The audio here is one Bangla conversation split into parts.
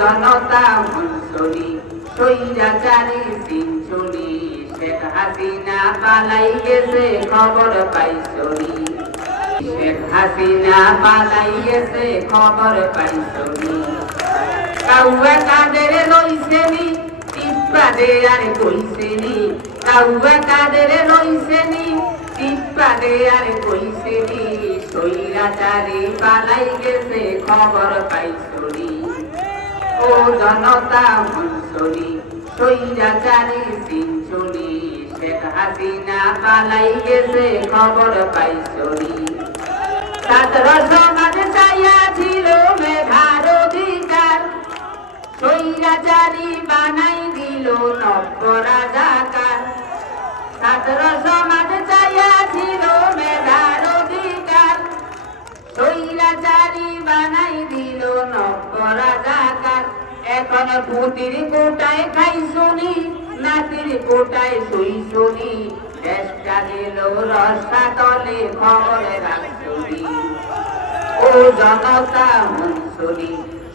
জনতা মনসরি সৈরাচারি সিঞ্চুরি শেখ হাসিনা পালাই গেছে খবর পাইছরি শেখ হাসিনা পালাই গেছে খবর পাইছরি কাউয়া কাদের রইছেনি টিপ্পা দে আর কইছেনি। কাদের আর কইছেনি। পালাই গেছে খবর পাইছরি ও জনতা মনসরি সৈরাচারি সিঞ্চুরি শেখ হাসিনা পালাই গেছে খবর পাইছরি ছাত্র সমাজ চাইয়া ছিল মেধার অধিকার। সৈরাচারি বানাই দিল নব্য রাজাকার। ছাত্র সমাজ চাইয়া ছিল এখন পুতির কোটায় খাই শুনি, নাতির কোটায় শুই শুনি। চেষ্টা গেল রসা তলে খবর রাখছুনি ও জনতা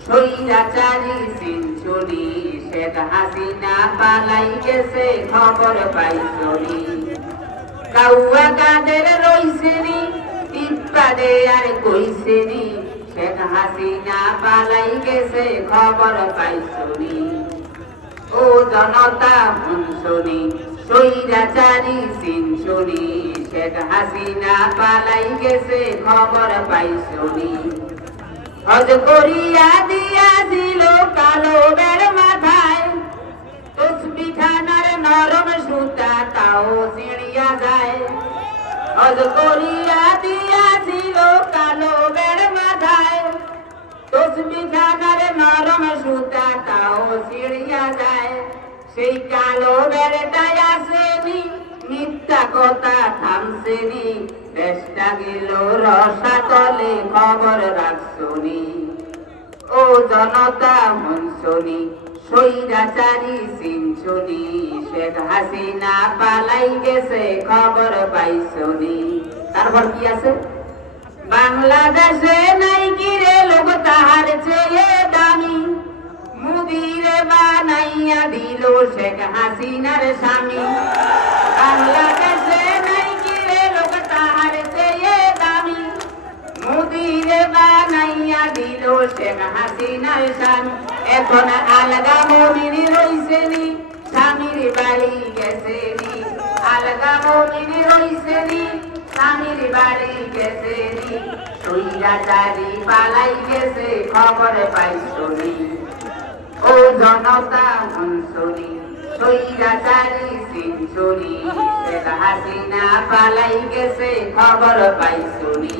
সৈরাচারি সিঞ্চুরি। শেখ হাসিনা পালাই গেছে, খবর পাইছরি কাউয়া কাদের রইছেনি টিপ্পা দে আর কইছেনি হাসিনা পালাই গেছে, খবর পাইছরি ও জনতা মনসুরি সৈরাচারি সিঞ্চুরি শেখ হাসিনা পালাই গেছে, খবর পাইছরি হজ করিয়া দিয়া দিল কালো বেড় মাথায়। তসবি খানার নরম সুতা তাও চিড়িয়া যায়। হজ করিয়া তসবি খানার নরম সুতা তাও যায়। সেই কালো আসেনি, মিথ্যা কথা দেশটা গেল রসা তলে খবর ও জনতা মনসনি সৈরাচারি সিঞ্চনি শেখ হাসিনা পালাই গেছে, খবর পাইছনি। তারপর কি আছে? বাংলাদেশে নাই কিরে লোক তাহার চেয়ে দামি। মুদিরে বানাইয়া দিল শেখ হাসিনার স্বামী। নাই লোক, তাহার দামি। মুদিরে হাসিনার স্বামী। এখন আলগা মমির রইছেনি স্বামীর বাড়ি গেছেনি আলগা মমির রইছেনি স্বামীর বাড়ি গেছেনি সৈরাচারি পালাই গেছে, খবর শুনি ও জনতা মনসুরি সৈরাচারি সিঞ্চুরি। হাসিনা পালাই গেছে, খবর পাইছনি